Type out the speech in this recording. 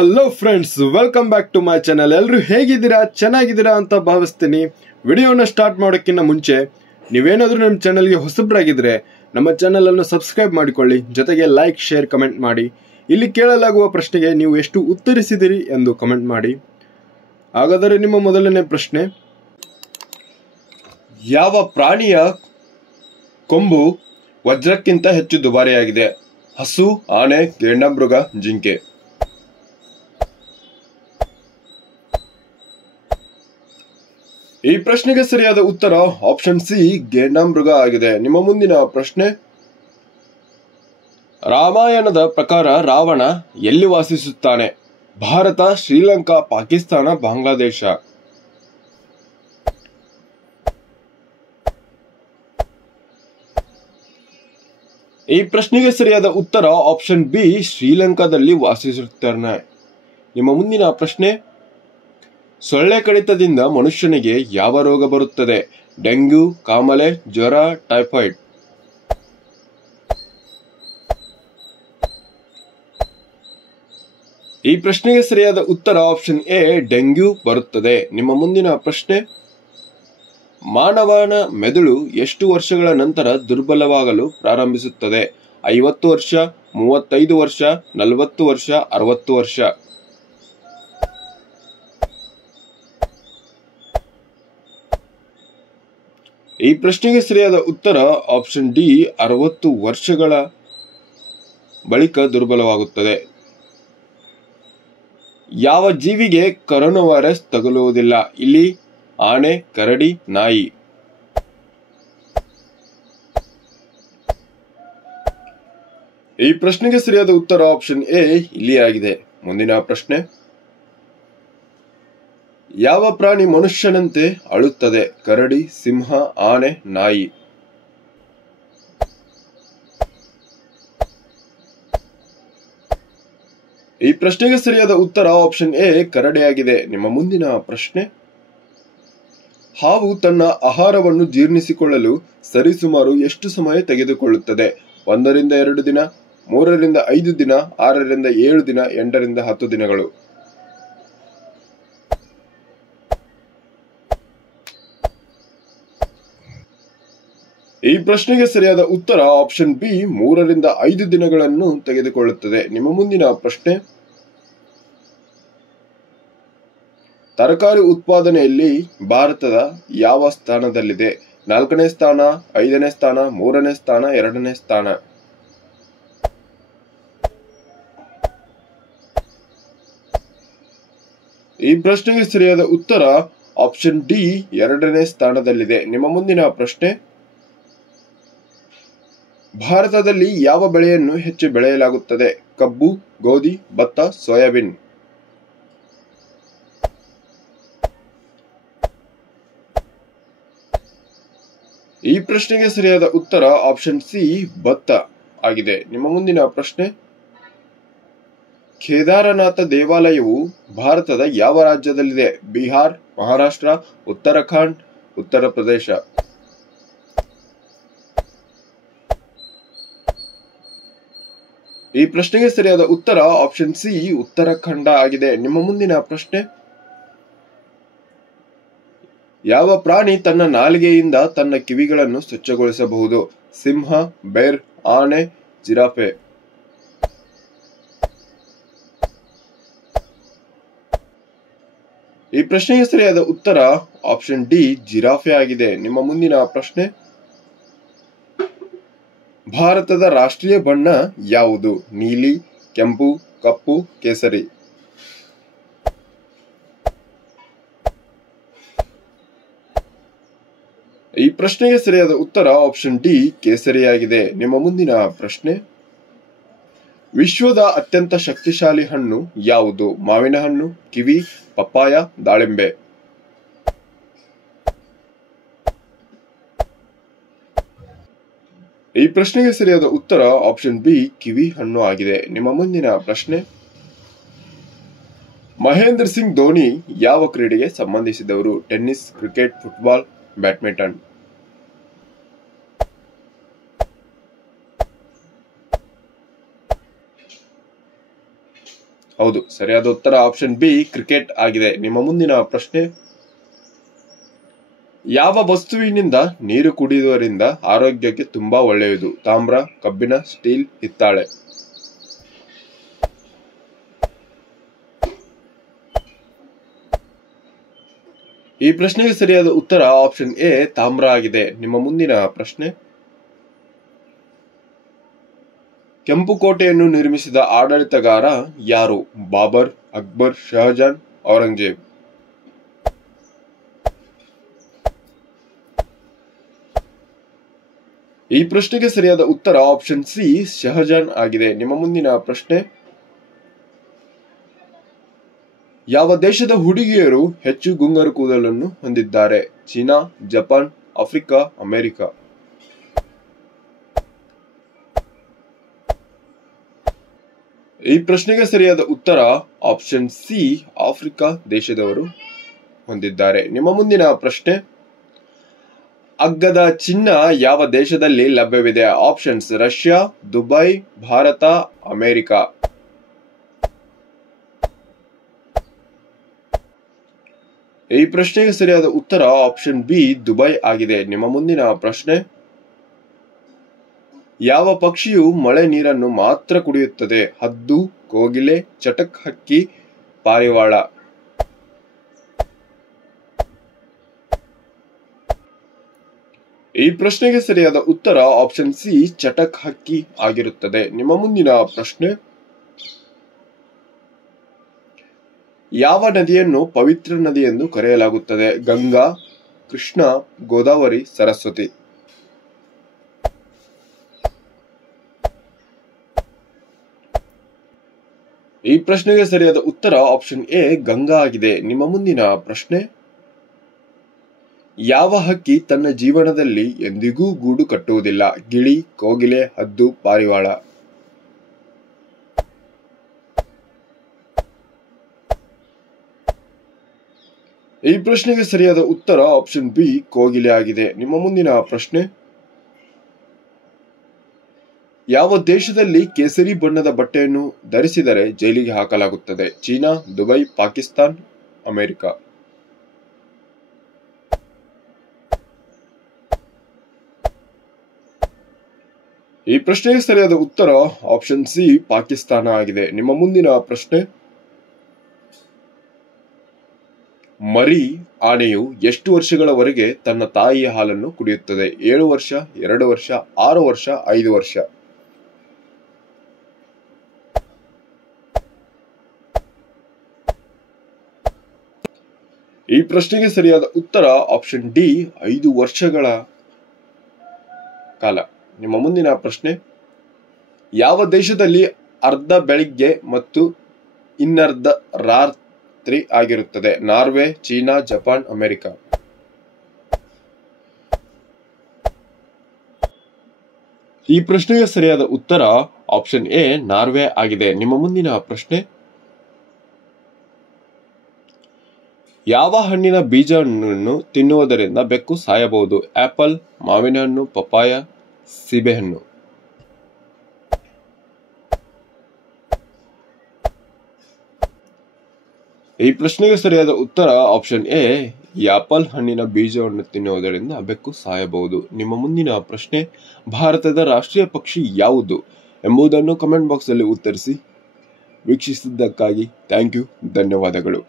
Hello friends, welcome back to my channel. ಎಲ್ಲರೂ ಹೇಗಿದ್ದೀರಾ? ಚೆನ್ನಾಗಿದ್ದೀರಾ ಅಂತ ಭಾವಿಸ್ತೀನಿ. ವಿಡಿಯೋನ ಸ್ಟಾರ್ಟ್ ಮಾಡೋಕ್ಕಿಂತ ಮುಂಚೆ ನೀವೇನಾದರೂ ನಮ್ಮ ಚಾನಲ್ಗೆ ಹೊಸಬ್ರಾಗಿದ್ರೆ ನಮ್ಮ ಚಾನಲನ್ನು ಸಬ್ಸ್ಕ್ರೈಬ್ ಮಾಡಿಕೊಳ್ಳಿ, ಜೊತೆಗೆ ಲೈಕ್, ಶೇರ್, ಕಮೆಂಟ್ ಮಾಡಿ. ಇಲ್ಲಿ ಕೇಳಲಾಗುವ ಪ್ರಶ್ನೆಗೆ ನೀವು ಎಷ್ಟು ಉತ್ತರಿಸಿದಿರಿ ಎಂದು ಕಮೆಂಟ್ ಮಾಡಿ. ಹಾಗಾದರೆ ನಿಮ್ಮ ಮೊದಲನೇ ಪ್ರಶ್ನೆ, ಯಾವ ಪ್ರಾಣಿಯ ಕೊಂಬು ವಜ್ರಕ್ಕಿಂತ ಹೆಚ್ಚು ದುಬಾರಿಯಾಗಿದೆ? ಹಸು, ಆನೆ, ಗೇಂಡಾಮೃಗ, ಜಿಂಕೆ. ಈ ಪ್ರಶ್ನೆಗೆ ಸರಿಯಾದ ಉತ್ತರ ಆಪ್ಷನ್ ಸಿ, ಗೇಂಡಾಮೃಗ ಆಗಿದೆ. ನಿಮ್ಮ ಮುಂದಿನ ಪ್ರಶ್ನೆ, ರಾಮಾಯಣದ ಪ್ರಕಾರ ರಾವಣ ಎಲ್ಲಿ ವಾಸಿಸುತ್ತಾನೆ? ಭಾರತ, ಶ್ರೀಲಂಕಾ, ಪಾಕಿಸ್ತಾನ, ಬಾಂಗ್ಲಾದೇಶ. ಈ ಪ್ರಶ್ನೆಗೆ ಸರಿಯಾದ ಉತ್ತರ ಆಪ್ಷನ್ ಬಿ, ಶ್ರೀಲಂಕಾದಲ್ಲಿ ವಾಸಿಸುತ್ತಾನೆ. ನಿಮ್ಮ ಮುಂದಿನ ಪ್ರಶ್ನೆ, ಸೊಳ್ಳೆ ಕಡಿತದಿಂದ ಮನುಷ್ಯನಿಗೆ ಯಾವ ರೋಗ ಬರುತ್ತದೆ? ಡೆಂಗ್ಯೂ, ಕಾಮಲೆ, ಜ್ವರ, ಟೈಫಾಯ್ಡ್. ಈ ಪ್ರಶ್ನೆಗೆ ಸರಿಯಾದ ಉತ್ತರ ಆಪ್ಷನ್ ಎ, ಡೆಂಗ್ಯೂ ಬರುತ್ತದೆ. ನಿಮ್ಮ ಮುಂದಿನ ಪ್ರಶ್ನೆ, ಮಾನವನ ಮೆದುಳು ಎಷ್ಟು ವರ್ಷಗಳ ನಂತರ ದುರ್ಬಲವಾಗಲು ಪ್ರಾರಂಭಿಸುತ್ತದೆ? 50 ವರ್ಷ, 35 ವರ್ಷ, 40 ವರ್ಷ, 60 ವರ್ಷ. ಈ ಪ್ರಶ್ನೆಗೆ ಸರಿಯಾದ ಉತ್ತರ ಆಪ್ಷನ್ ಡಿ, 60 ವರ್ಷಗಳ ಬಳಿಕ ದುರ್ಬಲವಾಗುತ್ತದೆ. ಯಾವ ಜೀವಿಗೆ ಕರೋನಾ ವೈರಸ್ ತಗುಲುವುದಿಲ್ಲ? ಇಲಿ, ಆನೆ, ಕರಡಿ, ನಾಯಿ. ಈ ಪ್ರಶ್ನೆಗೆ ಸರಿಯಾದ ಉತ್ತರ ಆಪ್ಷನ್ ಎ, ಇಲಿ ಆಗಿದೆ. ಮುಂದಿನ ಪ್ರಶ್ನೆ, ಯಾವ ಪ್ರಾಣಿ ಮನುಷ್ಯನಂತೆ ಅಳುತ್ತದೆ? ಕರಡಿ, ಸಿಂಹ, ಆನೆ, ನಾಯಿ. ಈ ಪ್ರಶ್ನೆಗೆ ಸರಿಯಾದ ಉತ್ತರ ಆಪ್ಷನ್ ಎ, ಕರಡಿಯಾಗಿದೆ. ನಿಮ್ಮ ಮುಂದಿನ ಪ್ರಶ್ನೆ, ಹಾವು ತನ್ನ ಆಹಾರವನ್ನು ಜೀರ್ಣಿಸಿಕೊಳ್ಳಲು ಸರಿಸುಮಾರು ಎಷ್ಟು ಸಮಯ ತೆಗೆದುಕೊಳ್ಳುತ್ತದೆ? 1 ರಿಂದ 2 ದಿನ, 3 ರಿಂದ 5 ದಿನ, 6 ರಿಂದ 7 ದಿನ, 8 ರಿಂದ 10 ದಿನಗಳು. ಈ ಪ್ರಶ್ನೆಗೆ ಸರಿಯಾದ ಉತ್ತರ ಆಪ್ಷನ್ ಬಿ, 3 ರಿಂದ 5 ದಿನಗಳನ್ನು ತೆಗೆದುಕೊಳ್ಳುತ್ತದೆ. ನಿಮ್ಮ ಮುಂದಿನ ಪ್ರಶ್ನೆ, ತರಕಾರಿ ಉತ್ಪಾದನೆಯಲ್ಲಿ ಭಾರತದ ಯಾವ ಸ್ಥಾನದಲ್ಲಿದೆ? 4ನೇ ಸ್ಥಾನ, 5ನೇ ಸ್ಥಾನ, 3ನೇ ಸ್ಥಾನ, 2ನೇ ಸ್ಥಾನ. ಈ ಪ್ರಶ್ನೆಗೆ ಸರಿಯಾದ ಉತ್ತರ ಆಪ್ಷನ್ ಡಿ, 2ನೇ ಸ್ಥಾನದಲ್ಲಿದೆ. ನಿಮ್ಮ ಮುಂದಿನ ಪ್ರಶ್ನೆ, ಭಾರತದಲ್ಲಿ ಯಾವ ಬೆಳೆಯನ್ನು ಹೆಚ್ಚು ಬೆಳೆಯಲಾಗುತ್ತದೆ? ಕಬ್ಬು, ಗೋಧಿ, ಭತ್ತ, ಸೋಯಾಬೀನ್. ಈ ಪ್ರಶ್ನೆಗೆ ಸರಿಯಾದ ಉತ್ತರ ಆಪ್ಷನ್ ಸಿ, ಭತ್ತ ಆಗಿದೆ. ನಿಮ್ಮ ಮುಂದಿನ ಪ್ರಶ್ನೆ, ಕೇದಾರನಾಥ ದೇವಾಲಯವು ಭಾರತದ ಯಾವ ರಾಜ್ಯದಲ್ಲಿದೆ? ಬಿಹಾರ್, ಮಹಾರಾಷ್ಟ್ರ, ಉತ್ತರಾಖಂಡ್, ಉತ್ತರ ಪ್ರದೇಶ. ಈ ಪ್ರಶ್ನೆಗೆ ಸರಿಯಾದ ಉತ್ತರ ಆಪ್ಷನ್ ಸಿ, ಉತ್ತರಾಖಂಡ ಆಗಿದೆ. ನಿಮ್ಮ ಮುಂದಿನ ಪ್ರಶ್ನೆ, ಯಾವ ಪ್ರಾಣಿ ತನ್ನ ನಾಲಿಗೆಯಿಂದ ತನ್ನ ಕಿವಿಗಳನ್ನು ಸ್ವಚ್ಛಗೊಳಿಸಬಹುದು? ಸಿಂಹ, ಬೇರ್, ಆನೆ, ಜಿರಾಫೆ. ಈ ಪ್ರಶ್ನೆಗೆ ಸರಿಯಾದ ಉತ್ತರ ಆಪ್ಷನ್ ಡಿ, ಜಿರಾಫೆ ಆಗಿದೆ. ನಿಮ್ಮ ಮುಂದಿನ ಪ್ರಶ್ನೆ, ಭಾರತದ ರಾಷ್ಟ್ರೀಯ ಬಣ್ಣ ಯಾವುದು? ನೀಲಿ, ಕೆಂಪು, ಕಪ್ಪು, ಕೇಸರಿ. ಈ ಪ್ರಶ್ನೆಗೆ ಸರಿಯಾದ ಉತ್ತರ ಆಪ್ಷನ್ ಡಿ, ಕೇಸರಿಯಾಗಿದೆ. ನಿಮ್ಮ ಮುಂದಿನ ಪ್ರಶ್ನೆ, ವಿಶ್ವದ ಅತ್ಯಂತ ಶಕ್ತಿಶಾಲಿ ಹಣ್ಣು ಯಾವುದು? ಮಾವಿನ ಹಣ್ಣು, ಕಿವಿ, ಪಪ್ಪಾಯ, ದಾಳಿಂಬೆ. ಈ ಪ್ರಶ್ನೆಗೆ ಸರಿಯಾದ ಉತ್ತರ ಆಪ್ಷನ್ ಬಿ, ಕಿವಿ ಹಣ್ಣು ಆಗಿದೆ. ನಿಮ್ಮ ಮುಂದಿನ ಪ್ರಶ್ನೆ, ಮಹೇಂದ್ರ ಸಿಂಗ್ ಧೋನಿ ಯಾವ ಕ್ರೀಡೆಗೆ ಸಂಬಂಧಿಸಿದವರು? Tennis, cricket, football, badminton. ಹೌದು, ಸರಿಯಾದ ಉತ್ತರ ಆಪ್ಷನ್ ಬಿ ಕ್ರಿಕೆಟ್ ಆಗಿದೆ. ನಿಮ್ಮ ಮುಂದಿನ ಪ್ರಶ್ನೆ, ಯಾವ ವಸ್ತುವಿನಿಂದ ನೀರು ಕುಡಿಯುವುದರಿಂದ ಆರೋಗ್ಯಕ್ಕೆ ತುಂಬಾ ಒಳ್ಳೆಯದು? ತಾಮ್ರ, ಕಬ್ಬಿಣ, ಸ್ಟೀಲ್, ಹಿತ್ತಾಳೆ. ಈ ಪ್ರಶ್ನೆಗೆ ಸರಿಯಾದ ಉತ್ತರ ಆಪ್ಷನ್ ಎ ತಾಮ್ರ ಆಗಿದೆ. ನಿಮ್ಮ ಮುಂದಿನ ಪ್ರಶ್ನೆ, ಕೆಂಪು ಕೋಟೆಯನ್ನು ನಿರ್ಮಿಸಿದ ಆಡಳಿತಗಾರ ಯಾರು? ಬಾಬರ್, ಅಕ್ಬರ್, ಶಹಜಾನ್, ಔರಂಗಜೇಬ್. ಈ ಪ್ರಶ್ನೆಗೆ ಸರಿಯಾದ ಉತ್ತರ ಆಪ್ಷನ್ ಸಿ ಶಹಜಾನ್ ಆಗಿದೆ. ನಿಮ್ಮ ಮುಂದಿನ ಪ್ರಶ್ನೆ, ಯಾವ ದೇಶದ ಹುಡುಗಿಯರು ಹೆಚ್ಚು ಗುಂಗುರು ಕೂದಲನ್ನು ಹೊಂದಿದ್ದಾರೆ? China, Japan, Africa, America. ಈ ಪ್ರಶ್ನೆಗೆ ಸರಿಯಾದ ಉತ್ತರ ಆಪ್ಷನ್ ಸಿ ಆಫ್ರಿಕಾ ದೇಶದವರು ಹೊಂದಿದ್ದಾರೆ. ನಿಮ್ಮ ಮುಂದಿನ ಪ್ರಶ್ನೆ, ಅಗ್ಗದ ಚಿನ್ನ ಯಾವ ದೇಶದಲ್ಲಿ ಲಭ್ಯವಿದೆ? Options Russia, Dubai, Bharat, America. ಈ ಪ್ರಶ್ನೆಗೆ ಸರಿಯಾದ ಉತ್ತರ ಆಪ್ಷನ್ ಬಿ ದುಬೈ ಆಗಿದೆ. ನಿಮ್ಮ ಮುಂದಿನ ಪ್ರಶ್ನೆ, ಯಾವ ಪಕ್ಷಿಯು ಮಳೆ ನೀರನ್ನು ಮಾತ್ರ ಕುಡಿಯುತ್ತದೆ? ಹದ್ದು, ಕೋಗಿಲೆ, ಚಟಕ್ ಹಕ್ಕಿ, ಪಾರಿವಾಳ. ಈ ಪ್ರಶ್ನೆಗೆ ಸರಿಯಾದ ಉತ್ತರ ಆಪ್ಷನ್ ಸಿ ಚಟಕ್ ಹಕ್ಕಿ ಆಗಿರುತ್ತದೆ. ನಿಮ್ಮ ಮುಂದಿನ ಪ್ರಶ್ನೆ, ಯಾವ ನದಿಯನ್ನು ಪವಿತ್ರ ನದಿ ಎಂದು ಕರೆಯಲಾಗುತ್ತದೆ? ಗಂಗಾ, ಕೃಷ್ಣ, ಗೋದಾವರಿ, ಸರಸ್ವತಿ. ಈ ಪ್ರಶ್ನೆಗೆ ಸರಿಯಾದ ಉತ್ತರ ಆಪ್ಷನ್ ಎ ಗಂಗಾ ಆಗಿದೆ. ನಿಮ್ಮ ಮುಂದಿನ ಪ್ರಶ್ನೆ, ಯಾವ ಹಕ್ಕಿ ತನ್ನ ಜೀವನದಲ್ಲಿ ಎಂದಿಗೂ ಗೂಡು ಕಟ್ಟುವುದಿಲ್ಲ? ಗಿಳಿ, ಕೋಗಿಲೆ, ಹದ್ದು, ಪಾರಿವಾಳ. ಈ ಪ್ರಶ್ನೆಗೆ ಸರಿಯಾದ ಉತ್ತರ ಆಪ್ಷನ್ ಬಿ ಕೋಗಿಲೆ ಆಗಿದೆ. ನಿಮ್ಮ ಮುಂದಿನ ಪ್ರಶ್ನೆ, ಯಾವ ದೇಶದಲ್ಲಿ ಕೇಸರಿ ಬಣ್ಣದ ಬಟ್ಟೆಯನ್ನು ಧರಿಸಿದರೆ ಜೈಲಿಗೆ ಹಾಕಲಾಗುತ್ತದೆ? China, Dubai, Pakistan, America. ಈ ಪ್ರಶ್ನೆಗೆ ಸರಿಯಾದ ಉತ್ತರ ಆಪ್ಷನ್ ಸಿ ಪಾಕಿಸ್ತಾನ ಆಗಿದೆ. ನಿಮ್ಮ ಮುಂದಿನ ಪ್ರಶ್ನೆ, ಮರಿ ಆನೆಯು ಎಷ್ಟು ವರ್ಷಗಳವರೆಗೆ ತನ್ನ ತಾಯಿಯ ಹಾಲನ್ನು ಕುಡಿಯುತ್ತದೆ? 7 ವರ್ಷ, 2 ವರ್ಷ, 6 ವರ್ಷ, 5 ವರ್ಷ. ಈ ಪ್ರಶ್ನೆಗೆ ಸರಿಯಾದ ಉತ್ತರ ಆಪ್ಷನ್ ಡಿ 5 ವರ್ಷಗಳ ಕಾಲ. ನಿಮ್ಮ ಮುಂದಿನ ಪ್ರಶ್ನೆ, ಯಾವ ದೇಶದಲ್ಲಿ ಅರ್ಧ ಬೆಳಿಗ್ಗೆ ಮತ್ತು ಇನ್ನರ್ಧ ರಾತ್ರಿ ಆಗಿರುತ್ತದೆ? Norway, China, Japan, America. ಈ ಪ್ರಶ್ನೆಗೆ ಸರಿಯಾದ ಉತ್ತರ ಆಪ್ಷನ್ ಎ ನಾರ್ವೆ ಆಗಿದೆ. ನಿಮ್ಮ ಮುಂದಿನ ಪ್ರಶ್ನೆ, ಯಾವ ಹಣ್ಣಿನ ಬೀಜವನ್ನು ತಿನ್ನುವುದರಿಂದ ಬೆಕ್ಕು ಸಾಯಬಹುದು? ಆಪಲ್, ಮಾವಿನ ಹಣ್ಣು, ಪಪಾಯ, ಸೀಬೆಹಣ್ಣು. ಈ ಪ್ರಶ್ನೆಗೆ ಸರಿಯಾದ ಉತ್ತರ ಆಪ್ಷನ್ ಎ ಆಪಲ್ ಹಣ್ಣಿನ ಬೀಜವನ್ನು ತಿನ್ನುವುದರಿಂದ ಬೆಕ್ಕು ಸಾಯಬಹುದು. ನಿಮ್ಮ ಮುಂದಿನ ಪ್ರಶ್ನೆ, ಭಾರತದ ರಾಷ್ಟ್ರೀಯ ಪಕ್ಷಿ ಯಾವುದು ಎಂಬುದನ್ನು ಕಮೆಂಟ್ ಬಾಕ್ಸ್ ಅಲ್ಲಿ ಉತ್ತರಿಸಿ. ವೀಕ್ಷಿಸಿದ್ದಕ್ಕಾಗಿ ಥ್ಯಾಂಕ್ ಯು, ಧನ್ಯವಾದಗಳು.